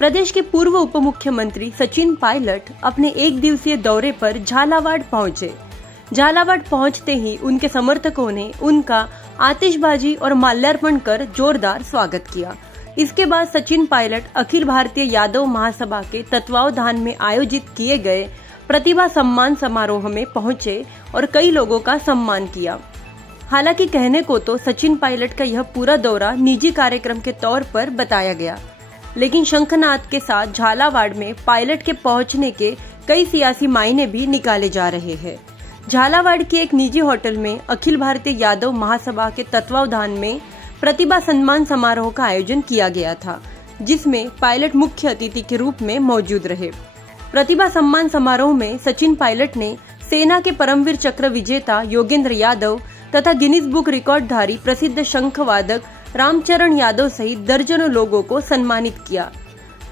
प्रदेश के पूर्व उप मुख्यमंत्री सचिन पायलट अपने एक दिवसीय दौरे पर झालावाड़ पहुंचे। झालावाड़ पहुंचते ही उनके समर्थकों ने उनका आतिशबाजी और माल्यार्पण कर जोरदार स्वागत किया। इसके बाद सचिन पायलट अखिल भारतीय यादव महासभा के तत्वावधान में आयोजित किए गए प्रतिभा सम्मान समारोह में पहुंचे और कई लोगों का सम्मान किया। हालांकि कहने को तो सचिन पायलट का यह पूरा दौरा निजी कार्यक्रम के तौर पर बताया गया, लेकिन शंखनाद के साथ झालावाड़ में पायलट के पहुंचने के कई सियासी मायने भी निकाले जा रहे हैं। झालावाड़ के एक निजी होटल में अखिल भारतीय यादव महासभा के तत्वावधान में प्रतिभा सम्मान समारोह का आयोजन किया गया था, जिसमें पायलट मुख्य अतिथि के रूप में मौजूद रहे। प्रतिभा सम्मान समारोह में सचिन पायलट ने सेना के परमवीर चक्र विजेता योगेंद्र यादव तथा गिनीज बुक रिकॉर्डधारी प्रसिद्ध शंखवादक रामचरण यादव सहित दर्जनों लोगों को सम्मानित किया।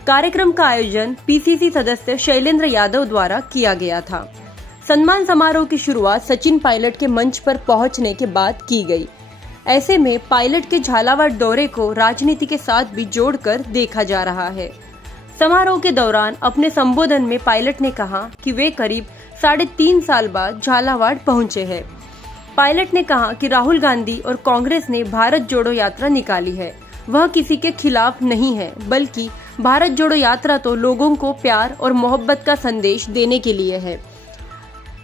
कार्यक्रम का आयोजन पीसीसी सदस्य शैलेंद्र यादव द्वारा किया गया था। सम्मान समारोह की शुरुआत सचिन पायलट के मंच पर पहुंचने के बाद की गई। ऐसे में पायलट के झालावाड़ दौरे को राजनीति के साथ भी जोड़कर देखा जा रहा है। समारोह के दौरान अपने संबोधन में पायलट ने कहा कि वे करीब 3.5 साल बाद झालावाड़ पहुंचे हैं। पायलट ने कहा कि राहुल गांधी और कांग्रेस ने भारत जोड़ो यात्रा निकाली है, वह किसी के खिलाफ नहीं है, बल्कि भारत जोड़ो यात्रा तो लोगों को प्यार और मोहब्बत का संदेश देने के लिए है,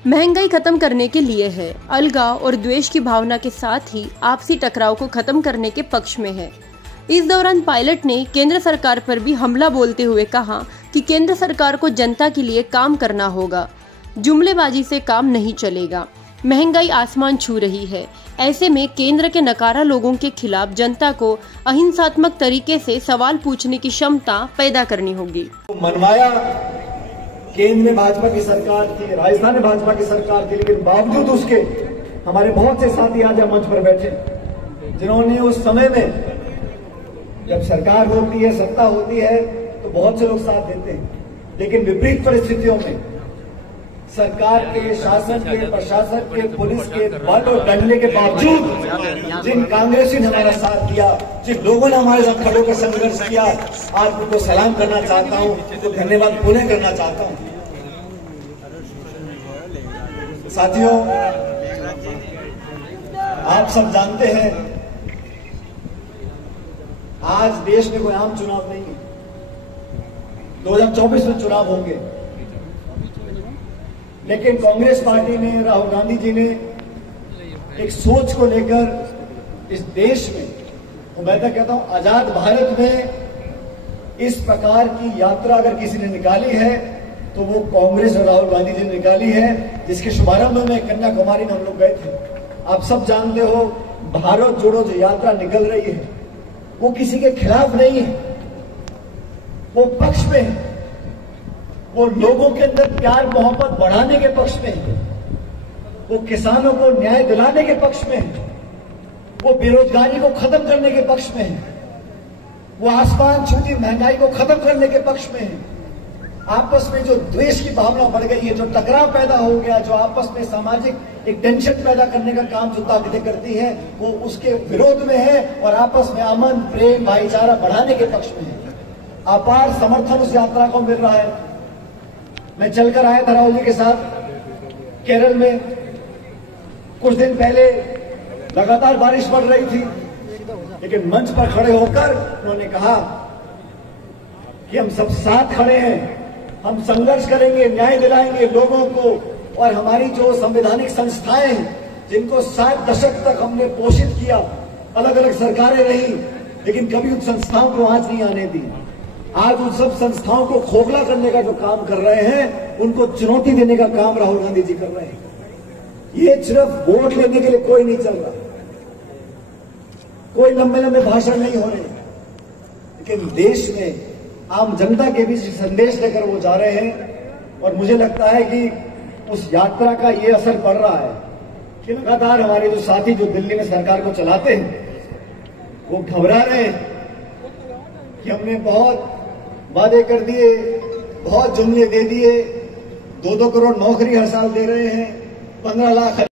महंगाई खत्म करने के लिए है, अलगाव और द्वेष की भावना के साथ ही आपसी टकराव को खत्म करने के पक्ष में है। इस दौरान पायलट ने केंद्र सरकार पर भी हमला बोलते हुए कहा कि केंद्र सरकार को जनता के लिए काम करना होगा, जुमलेबाजी से काम नहीं चलेगा। महंगाई आसमान छू रही है, ऐसे में केंद्र के नकारा लोगों के खिलाफ जनता को अहिंसात्मक तरीके से सवाल पूछने की क्षमता पैदा करनी होगी। मनवाया केंद्र में भाजपा की सरकार थी, राजस्थान में भाजपा की सरकार थी, लेकिन बावजूद उसके हमारे बहुत से साथी आज मंच पर बैठे, जिन्होंने उस समय में जब सरकार होती है, सत्ता होती है, तो बहुत से लोग साथ देते हैं, लेकिन विपरीत परिस्थितियों में सरकार के, शासन के, प्रशासन के, पुलिस के बल और डंडे के बावजूद जिन कांग्रेसी ने हमारा साथ दिया, जिन लोगों ने हमारे साथ खड़े होकर संघर्ष किया, आज उनको सलाम करना चाहता हूं, तो धन्यवाद पुनः करना चाहता हूं। साथियों, आप सब जानते हैं आज देश में कोई आम चुनाव नहीं है। 2024 में चुनाव होंगे, लेकिन कांग्रेस पार्टी ने, राहुल गांधी जी ने एक सोच को लेकर इस देश में, तो मैं तो कहता हूं आजाद भारत में इस प्रकार की यात्रा अगर किसी ने निकाली है तो वो कांग्रेस और राहुल गांधी जी ने निकाली है, जिसके शुभारंभ में कन्याकुमारी में हम लोग गए थे। आप सब जानते हो, भारत जोड़ो जो यात्रा निकल रही है वो किसी के खिलाफ नहीं है, वो पक्ष में है, वो लोगों के अंदर प्यार मोहब्बत बढ़ाने के पक्ष में है, वो किसानों को न्याय दिलाने के पक्ष में है, वो बेरोजगारी को खत्म करने के पक्ष में है, वो आसमान छूती महंगाई को खत्म करने के पक्ष में है। आपस में जो द्वेष की भावना बढ़ गई है, जो टकराव पैदा हो गया, जो आपस में सामाजिक एक टेंशन पैदा करने का काम जो ताकतें करती है, वो उसके विरोध में है और आपस में अमन, प्रेम, भाईचारा बढ़ाने के पक्ष में है। अपार समर्थन उस यात्रा को मिल रहा है। मैं चलकर आया था राहुल जी के साथ केरल में। कुछ दिन पहले लगातार बारिश पड़ रही थी, लेकिन मंच पर खड़े होकर उन्होंने कहा कि हम सब साथ खड़े हैं, हम संघर्ष करेंगे, न्याय दिलाएंगे लोगों को, और हमारी जो संवैधानिक संस्थाएं हैं जिनको 60 दशक तक हमने पोषित किया, अलग अलग सरकारें रही, लेकिन कभी उन संस्थाओं को आंच नहीं आने दी। आज उन सब संस्थाओं को खोखला करने का जो काम कर रहे हैं, उनको चुनौती देने का काम राहुल गांधी जी कर रहे हैं। ये सिर्फ वोट लेने के लिए कोई नहीं चल रहा, कोई लंबे लंबे भाषण नहीं हो रहे, लेकिन देश में आम जनता के बीच संदेश लेकर वो जा रहे हैं। और मुझे लगता है कि उस यात्रा का ये असर पड़ रहा है कि लगातार हमारे जो साथी जो दिल्ली में सरकार को चलाते हैं, वो घबरा रहे हैं कि हमने बहुत वादे कर दिए, बहुत जुमले दे दिए, 2-2 करोड़ नौकरी हर साल दे रहे हैं, 15 लाख